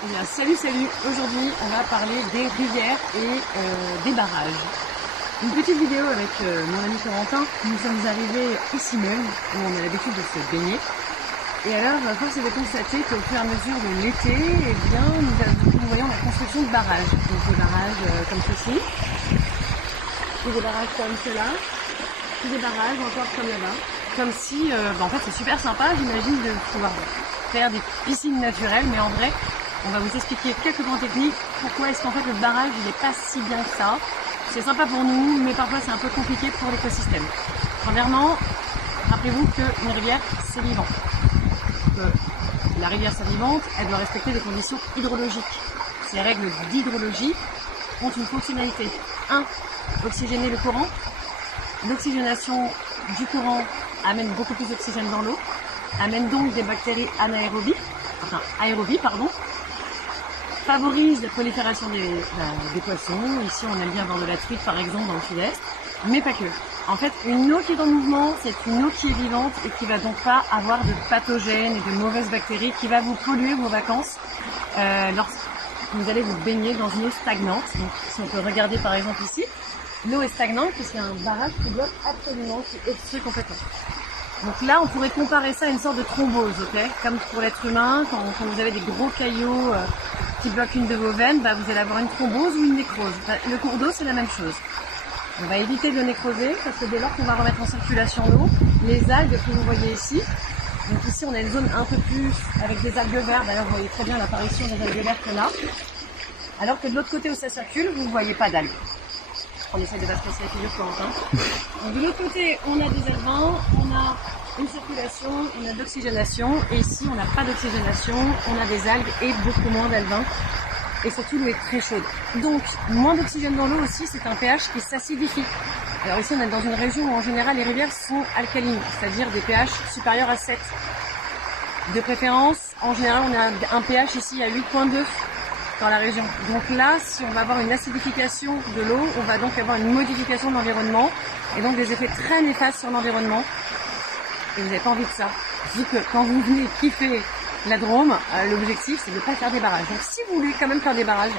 Eh bien, salut! Aujourd'hui, on va parler des rivières et des barrages. Une petite vidéo avec mon ami Corentin. Nous sommes arrivés ici même, où on a l'habitude de se baigner. Et alors, force est de constater qu'au fur et à mesure de l'été, eh bien, nous voyons la construction de barrages. Donc des barrages comme ceci, puis des barrages comme cela, puis des barrages encore comme là-bas. Comme si, en fait, c'est super sympa, j'imagine, de pouvoir faire des piscines naturelles, mais en vrai, on va vous expliquer quelques points techniques. Pourquoi est-ce qu'en fait le barrage il n'est pas si bien que ça? C'est sympa pour nous, mais parfois c'est un peu compliqué pour l'écosystème. Premièrement, rappelez-vous qu'une rivière c'est vivant. La rivière c'est vivante, elle doit respecter des conditions hydrologiques. Ces règles d'hydrologie ont une fonctionnalité. 1. Oxygéner le courant. L'oxygénation du courant amène beaucoup plus d'oxygène dans l'eau, amène donc des bactéries anaérobies, favorise la prolifération des poissons. Ici, on aime bien avoir de la truite, par exemple, dans le sud-est, mais pas que. En fait, une eau qui est en mouvement, c'est une eau qui est vivante et qui va donc pas avoir de pathogènes et de mauvaises bactéries qui va vous polluer vos vacances lorsque vous allez vous baigner dans une eau stagnante. Donc, si on peut regarder par exemple ici, l'eau est stagnante puisqu'il y a un barrage qui bloque absolument, qui obstrue complètement. Donc là, on pourrait comparer ça à une sorte de thrombose, ok? Comme pour l'être humain, quand vous avez des gros caillots qui bloquent une de vos veines, vous allez avoir une thrombose ou une nécrose. Le cours d'eau, c'est la même chose. On va éviter de le nécroser parce que dès lors qu'on va remettre en circulation l'eau, les algues que vous voyez ici, donc ici on a une zone un peu plus avec des algues vertes, d'ailleurs vous voyez très bien l'apparition des algues vertes là, alors que de l'autre côté où ça circule, vous ne voyez pas d'algues. On essaie de pas se casser la figure Corentin. Donc de l'autre côté, on a des alevins, on a une circulation, on a de l'oxygénation, et ici on n'a pas d'oxygénation, on a des algues et beaucoup moins d'alevins, et surtout l'eau est très chaude. Donc moins d'oxygène dans l'eau aussi, c'est un pH qui s'acidifie. Alors ici on est dans une région où en général les rivières sont alcalines, c'est-à-dire des pH supérieurs à 7. De préférence, en général on a un pH ici à 8,2. Dans la région. Donc là, si on va avoir une acidification de l'eau, on va donc avoir une modification de l'environnement et donc des effets très néfastes sur l'environnement. Et vous n'avez pas envie de ça. Vu que quand vous venez kiffer la Drôme, l'objectif c'est de ne pas faire des barrages. Donc si vous voulez quand même faire des barrages,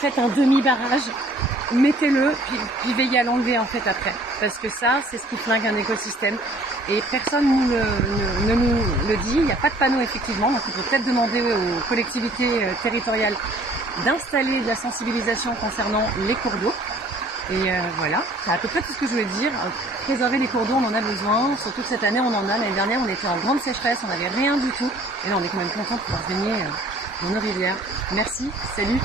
faites un demi-barrage, mettez-le, puis veillez à l'enlever en fait après. Parce que ça, c'est ce qui flingue un écosystème. Et personne ne nous le dit, il n'y a pas de panneau effectivement, donc il faut peut-être demander aux collectivités territoriales d'installer de la sensibilisation concernant les cours d'eau. Et voilà, c'est à peu près tout ce que je voulais dire. Préserver les cours d'eau, on en a besoin, surtout que cette année on en a. L'année dernière on était en grande sécheresse, on n'avait rien du tout. Et là on est quand même content de pouvoir baigner dans nos rivières. Merci, salut!